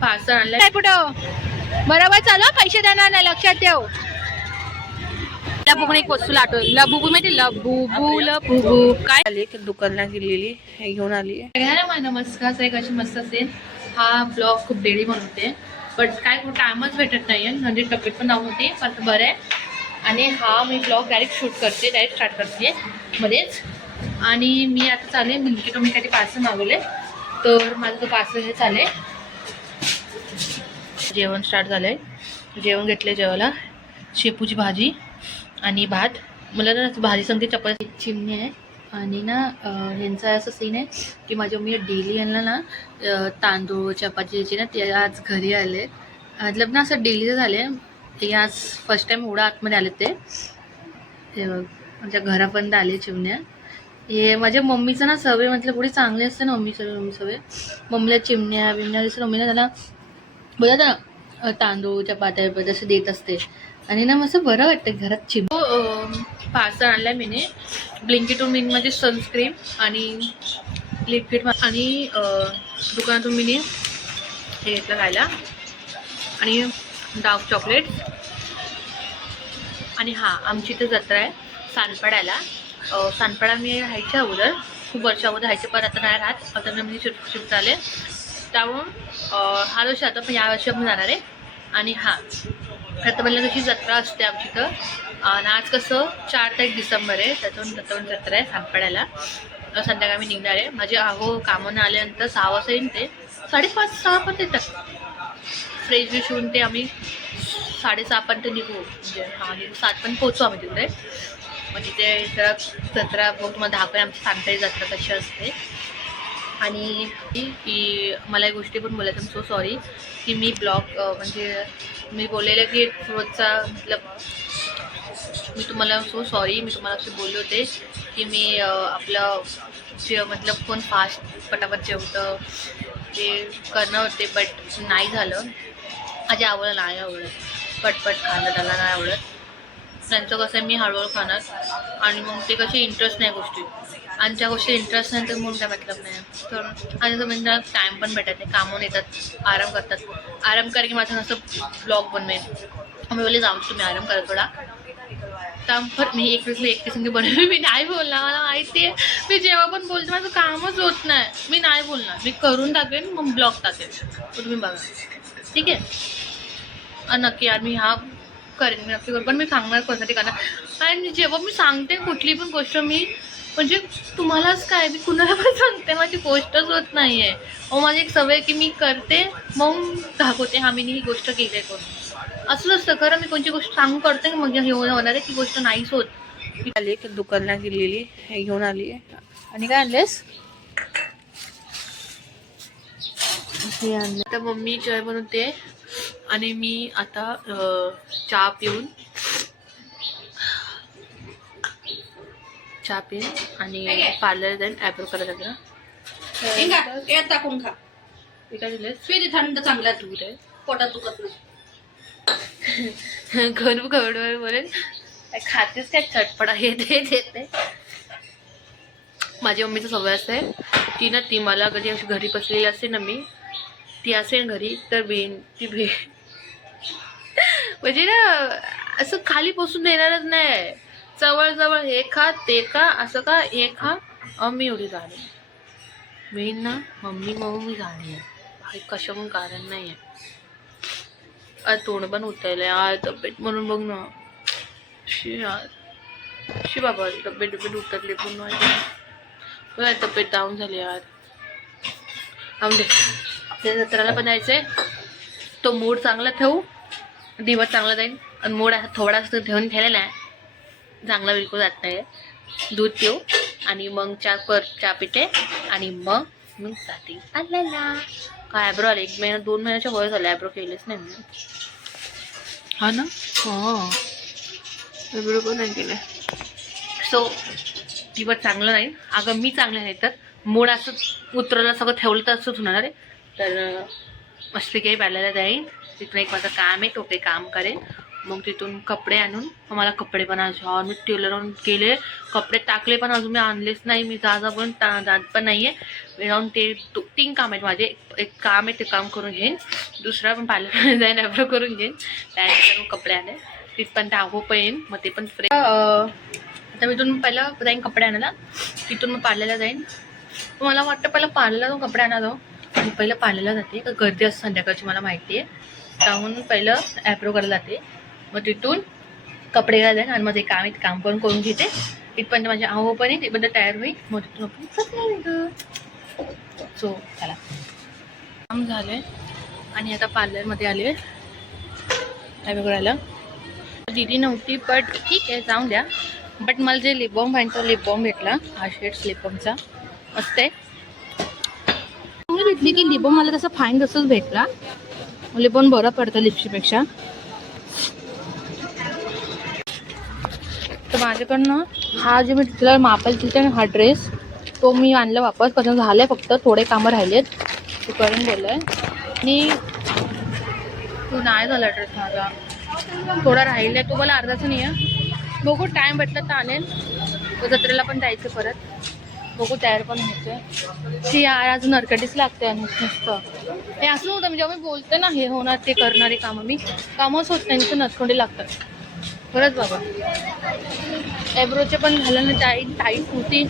Parcel आणलं काय कुठं बरोबर चालू पैसे देणार नाही लक्षात ठेव. लबू एक वस्तू आठवली लबू माहिती लबू लबू काय आली दुकानात गेलेली हे घेऊन आली आहे. नमस्कार एक अशी मस्त असेल. हा ब्लॉग खूप डेली बनवते बट काय टाइमच भेटत नाहीये म्हणजे तब्येत पण डाऊन होते पण बरं आहे. आणि हा मी ब्लॉग डायरेक्ट शूट करते डायरेक्ट स्टार्ट करते मध्येच. आणि मी आता चालेल मिल्की मी काही पार्सल मागवले तर माझं तो पार्सल हे चालेल. जेवण स्टार्ट झालंय. जेवण घेतले जेवायला शेपूची भाजी आणि भात. मला ना भाजी संगती चपाती चिमणी आहे. आणि ना ह्यांचा असं सीन आहे की माझ्या मम्मी डेली यांना ना तांदूळ चपाती द्यायची ना ते आज घरी आले मतलब ना असं डेलीचं झाले. ते आज फर्स्ट टाइम एवढं आतमध्ये आले ते बघ माझ्या घरापर्यंत आले चिमण्या. हे माझ्या मम्मीचं ना सवय म्हटलं पुढे चांगली असते ना मम्मी सवय मम्मीला चिमण्या बिमण्या जसं मम्मीला त्याला बघा ना तांदूळ चपात्या जसं देत असते. आणि ना मस्त बरं वाटतं घरात पार्सल आणलाय मीने ब्लिंकिटून मीनमध्ये सनस्क्रीन आणि लिक्विड आणि दुकानातून मीने हे घेतलं खायला आणि डार्क चॉकलेट. आणि हा आमची इथं जत्रा आहे सानपाड्याला. सानपाडा मी राहायच्या अगोदर खूप वर्षा अगोदर राहायचे पण आता नाही राहत आता मी शिफ्ट झाले त्यामुळं हा वर्षी आता पण या वर्षी आपण जाणार आहे. आणि हा आता मला कशी जत्रा असते आमची इथं. आणि आज कसं 4 डिसेंबर आहे त्यातून जत्रा आहे सानपाड्याला. संध्याकाळी मी निघणार आहे. माझे आहो कामानं आल्यानंतर 6 वाजता येईन ते 5:30-6 पण येतात. फ्रेश विश होऊन ते आम्ही 6:30 पर्यंत निघू म्हणजे हा 7 पण पोहोचू आम्ही तिकडे. मग तिथे जरा जत्रा बघ तुम्हाला दाखवेन आमची सानपाडी जत्रा कशी असते. आणि की मला एक गोष्टी पण बोलायचं सो सॉरी की मी ब्लॉग म्हणजे मी बोललेलं की रोजचा मतलब मी तुम्हाला सो सॉरी मी तुम्हाला असे बोलले होते की मी आपलं जे मतलब कोण फास्ट पटापट जेवतं ते करणं होते बट नाही झालं. माझ्या आवडलं नाही आवडत पटपट खाणं त्याला नाही आवडत. त्यांचं कसं मी हळूहळू खाणार आणि मग ते कशी इंटरेस्ट नाही गोष्टी आणि ज्या गोष्टी इंटरेस्ट नाही तर म्हणून काय मतलब नाही. तर आणि म्हणजे टाईम पण भेटत नाही कामून येतात आराम करतात आराम कर की माझं नसं ब्लॉग बनवेन. आम्ही बोलले जाऊ तुम्ही आराम करा थोडा तर मी एकटी संगी बनवली. मी नाही बोलणार मला माहिती आहे मी जेव्हा पण बोलते माझं कामच होत नाही. मी नाही बोलणार मी करून टाकेन मग ब्लॉग टाकेन तुम्ही बघा ठीक आहे. नक्की यार मी हा करेन मी नक्की करू पण मी सांगणार कोणासाठी करणार. आणि जेव्हा मी सांगते कुठली पण गोष्ट मी म्हणजे तुम्हालाच काय मी कुणाला पण सांगते माझी गोष्टच होत नाही आहे. माझी एक सवय की मी करते मग दाखवते हा मी ही गोष्ट केली आहे करून असंच असतं. खरं मी कोणती गोष्ट सांगू करते मग हे होणार आहे ती गोष्ट नाहीच होत. आली की दुकानात गेलेली हे घेऊन आली आहे. आणि काय आणलेस हे आणलं तर मम्मी जेव्हा बनवते आणि मी आता चहा पिऊन आणि पार्लर जाईन ॲब्रो करायला. टाकून खा थंड चांगला दूध आहे पोटात दुखत नाही. घरून खवडवर बोलेल खातेच काय चटपटा हे देते. माझ्या मम्मीचं सवय असते ती ना ती मला कधी अशी घरी बसलेली असते ना मी ती असेल घरी तर ती म्हणजे ना असं खाली बसून देणारच नाही. जवळ हे खा ते खा असं का हे खा. मी एवढी झाली मी ना मम्मी झाली आहे कशा पण कारण नाही आहे. तोंड पण उठायला यार तब्येत म्हणून बघ ना शी बाबा तब्येत उतरली पूर्ण तब्येत डाऊन झाली यार. आपल्या जत्राला पण जायचंय तो मूड चांगला ठेवू दिवस चांगला जाईल. आणि मूड असा थोडासा ठेवून ठेवलेला आहे चांगला बिलकुल जात नाही. दूध पिऊ आणि मग चहा पिते आणि मग जाते आल्याला. काय ॲब्रो आले 1 महिना 2 महिन्याच्या वर झाले ॲब्रो केलेच नाही मी. हा ना हां ॲब्रो पण नाही केलं. सो दिवस चांगलं नाही अगं मी चांगलं नाही तर मूड असं उतरलं सगळं ठेवलं तर असंच होणार आहे. तर मस्त काही पाहिल्याला जाईन तिथून एक माझं काम आहे तो काही काम करेन मग तिथून कपडे आणून मग मला कपडे पण अजून मी टेलरवरून गेले, कपडे टाकले पण अजून मी आणलेच नाही. मी जागा पण जात पण नाही आहे. जाऊन ते 3 काम आहेत माझे. एक काम आहे ते काम करून घेईन, दुसरा पण पार्लर जाईन ॲब्रो करून घेईन, त्यानंतर मग कपडे आले तिथपर्यंत आहो पण येईन. मग ते पण फ्रेश. आता मी इथून पहिलं जाईन कपडे आणायला, तिथून मग पार्लरला जाईन. मला वाटतं पहिलं पार्लरला जाऊन कपडे आणायला जाऊ. आणि पहिलं पार्लरला जाते, गर्दी असते संध्याकाळची मला माहिती आहे, त्याहून पहिलं ॲब्रो करायला जाते. मग तिथून कपडे घालायला जाईन आणि मग ते काम करून घेते. तिथपर्यंत माझे आहो पण आहे, ते पण तयार होईल. मग तिथून आपण सो चला काम झाले आणि आता पार्लरमध्ये आले ॲब्रो करायला. दीदी नव्हती बट ठीक आहे जाऊन द्या. बट मला जे लिप बाम पाहिजे तो लिप बाम भेटला, हा शेड्स लिप बामचा मस्त आहे. मी भेटली की लिप बाम मला तसं फाईन तसंच भेटला. लिप बाम बरं पडतं लिपस्टिकपेक्षा. तर माझ्याकडनं हा जे मी तिथला मापायला तिथे हा ड्रेस तो मी आणला वापस, कारण झालं आहे फक्त थोडे कामं राहिलेत ते करून बोललं आहे. आणि तो नाही झाला ड्रेस माझा, थोडा राहिला आहे तो, मला अर्धाचा नाही आहे. बघू टाईम भेटला तर आणेल. तो जत्रेला पण जायचं परत, बघू तयार पण व्हायचं. ती यार अजून नरकटीच लागते नुसतं. हे असं होतं म्हणजे मी बोलते ना हे होणार ते करणारी कामं, मी कामच होत नाही नुसतं नसकोंडी लागतात खरंच बाबा. ॲब्रोचे पण झालं ना टाईट होती.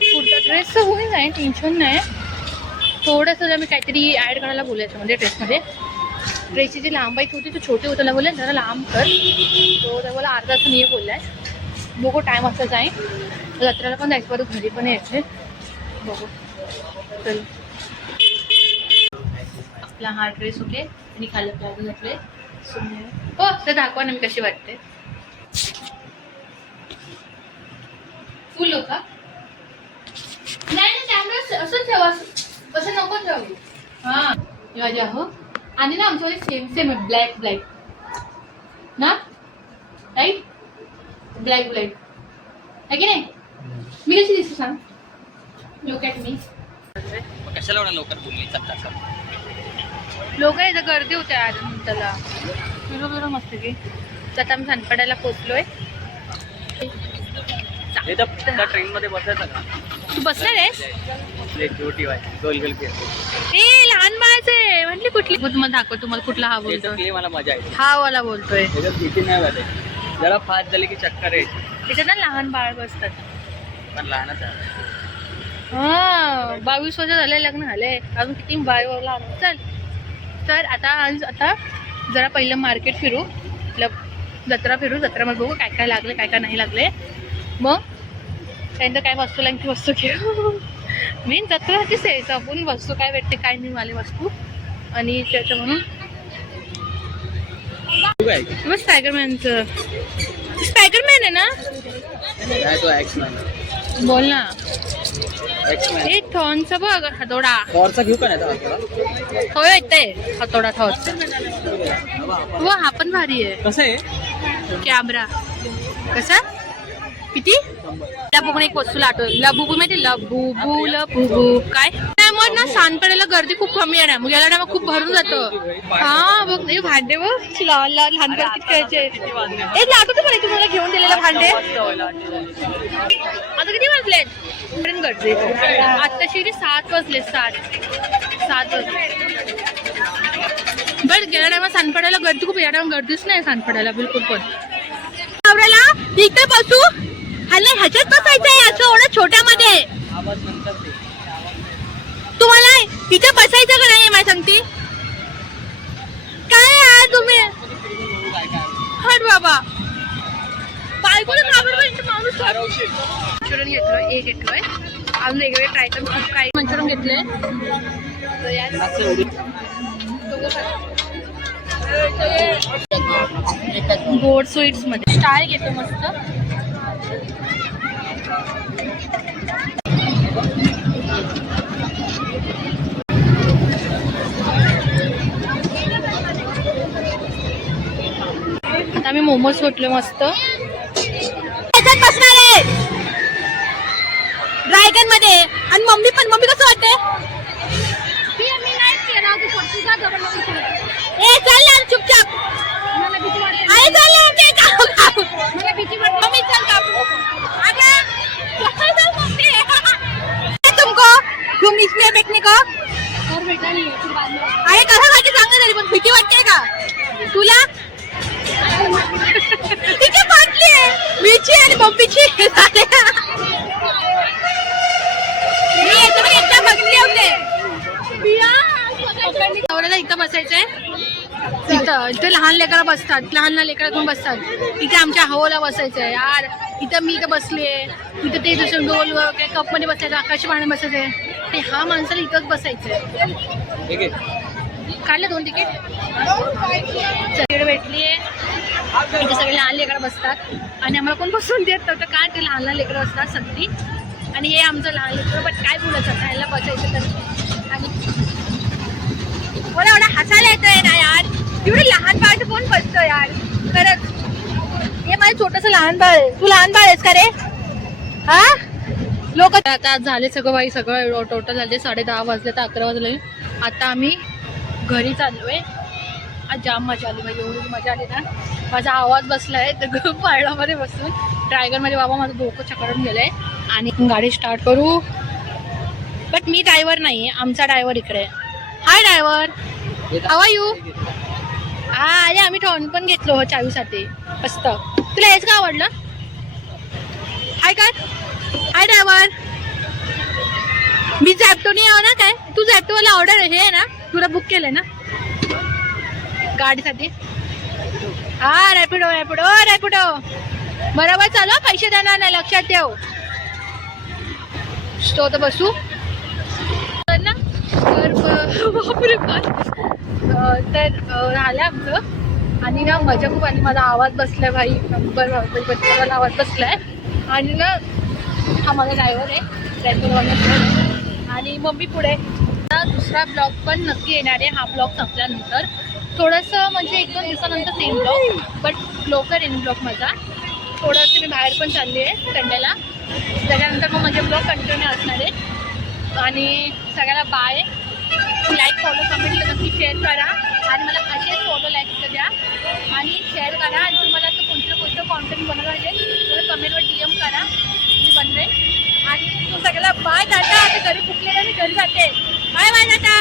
पुढचा ड्रेस तर होईल नाही, टेन्शन नाही. थोडंसं मी काहीतरी ॲड करायला बोलायचं म्हणजे ड्रेसमध्ये. ड्रेसची जी लांबाईच होती ती छोटी होताना बोलले जरा लांब कर, तो त्या मला अर्धा असं नाही बोलला आहे. बघू टाईम असं जाईल. जत्रेला पण जायचं, परत घरी पण यायचे. बघू चल. आपला हा ड्रेस होते आणि खाली प्लाझो घातले. हो तर दाखवा ना मी कशी वाटते. फुल हो का? नाही ना कॅमेरा असंच ठेवा, असं नको ठेवू. हां माझ्या हो आणि ना आमच्याकडे सेम आहे, ब्लॅक ना, राईट? ब्लॅक आहे की नाही? मी कशी दिसते सांग, लुक ॲट मी. कशाला एवढा लवकर बोलली? लोक इथं गर्दी होते आज त्याला. बरोबर मस्त की. आता आम्ही सानपाड्याला पोचलोय. ट्रेन मध्ये बसायचं का? तू बसणार आहेस? गोल ए लहान बाळाच आहे म्हटली कुठली. तुम्हाला दाखव, तुम्हाला कुठला हा बोलतोय. मला मजा आहे, हा वाला बोलतोय. भीती नाही वाटत. जरा फास्ट झाली की चक्कर यायची. त्याच्यात ना लहान बाळ बसतात. पण लहानच आहे. हा 22 वर्ष झाले, लग्न झाले, अजून किती बाळ लहान. चल तर आता जरा पहिलं मार्केट फिरू, जत्रा फिरू. जत्रामध्ये बघू काय काय लागले काय काय नाही लागले. मग त्यांचं काय वस्तू लागली ती वस्तू घेऊ. मेन जत्रासाठीच यायचं आपण, वस्तू काय भेटते काय नाही वाले वस्तू. आणि त्याचं म्हणून स्पायडरमॅनचं स्पायडरमॅन आहे ना, तो एक्समॅन. बोल ना. हे थॉनचा बघ हातोडा. थॉरचा घेऊ का नाही? हो येते हातोडा थॉरचा. हो हा पण भारी आहे. कसं आहे कॅमेरा कसा किती? लबुबू एक वस्तू आठवत. लबुबू माहिती, लबुबू काय मग ना सानपाड्याला गर्दी खूप कमी आहे. मग याला ना खूप भरून जातं. हा बघ हे भांडे बघ लहानपणी खेळायचे. एक आठवतं पण तुम्हाला घेऊन दिलेले भांडे. आता किती वाजलेत? गर्दी आत्ताशी 7 वाजले. 7 वाजले. बरं गेल्या टायमा सानपाड्याला गर्दी खूप, या टायमा गर्दीच नाही सानपाड्याला बिलकुल पण. इथे बसू हल्ले ह्याच्यात बसायचंय असं एवढं छोट्यामध्ये. तुम्हाला इथे बसायचं का नाही मला सांगते काय यार तुम्ही. हट बाबा मंचुरियन घेतलोय, एक घेतलोय अजून वेगवेगळे ट्राय करून खूप काही. मंचुरियन घेतलंय गोड स्वीट्स मध्ये स्टार घेतो मस्त. आता आम्ही मोमोज घेतले मस्त. बसणार आहे ड्रायगन मध्ये. आणि मम्मी कसं वाटते? ए चल यार चुपचाप. है बैठने को? और बेटा नहीं है फिर बाद में अरे कसं वाटते सांगा तरी पण भीती वाटते का तुला? तिची बाटली आहे मीची आणि बंबीची मी याच्यामध्ये एकदा बघली होते नवऱ्याला इथं बसायचंय इथं लहान लेकरं बसतात लहान लहान लेकरं घेऊन बसतात इथे आमच्या हवोला बसायचंय यार इथं मी इथं बसले इथं ते दुसरं डोल काय कपमध्ये बसायचं आकाशवाणी बसायचंय ते हा माणसाला इथंच बसायचंय ठीक आहे काढले 2 तिकीट सगळे भेटलीये इथे सगळे लहान लेकरं बसतात आणि आम्हाला कोण बसून देत नव्हतं का ते लहान लहान लेकरं बसतात सगळी आणि हे आमचं लहान लेकरं पण काय बोलायचं खायला बसायचं तर आणि मला एवढा हसायला येतोय ना यार एवढं लहान बाळ कोण बसतं यार खरंच हे माझं छोटंसं लहान बाळ आहे तू लहान बाळ आहेस का रे हा लोक आता झाले सगळं बाई सगळं टोटल झाले 10:30 वाजले तर 11 वाजले आता आम्ही घरी चाललोय आज जाम मजा आली म्हणजे एवढी मजा आली ना माझा आवाज बसलाय तर पाळणामध्ये बसून ड्रायव्हरमध्ये बाबा माझं डोकं चकरून गेलंय आणि गाडी स्टार्ट करू बट मी ड्रायव्हर नाही आहे आमचा ड्रायव्हर इकडे हाय ड्रायव्हर हाव आर यू हा अरे आम्ही टॉर्न पण घेतलो हो चावीसाठी मस्त तुला हेच का आवडलं हाय काय हाय ड्रायव्हर मी झॅप्टोने यावं ना काय तू झॅप्टोवाला ऑर्डर हे आहे ना तुला बुक केलंय ना गाडीसाठी हा रॅपिडो रॅपिडो रॅपिडो बरोबर चालू पैसे देणार नाही लक्षात ठेव तो तर बसू तर ना तर बापरे तर झालं आमचं आणि ना मजा खूप आली माझा आवाज बसलाय भाई नंबर बरोबर आवाज बसलाय आणि ना हा माझा ड्रायव्हर आहे रॅपिडोवाला आणि मम्मी पुढे दुसरा ब्लॉग पण नक्की येणार आहे हा ब्लॉग संपल्यानंतर थोडंसं म्हणजे 1-2 दिवसानंतर येईन ब्लॉग बट लवकर येईन ब्लॉग माझा थोडंसं मी बाहेर पण चालली आहे संडेला त्याच्यानंतर मग माझे ब्लॉग कंटिन्यू असणार आहे आणि सगळ्याला बाय लाईक फॉलो कमेंट नक्की शेअर करा आणि मला असेच फॉलो लाईक द्या आणि शेअर करा आणि तुम्हाला असं कोणतं कॉन्टेंट बनवलं पाहिजे तर कमेंटवर DM करा मी बनवेन आणि तू सगळ्याला बाय टाटा आता घरी फुटलेलं मी घरी जाते बाय बाय टाटा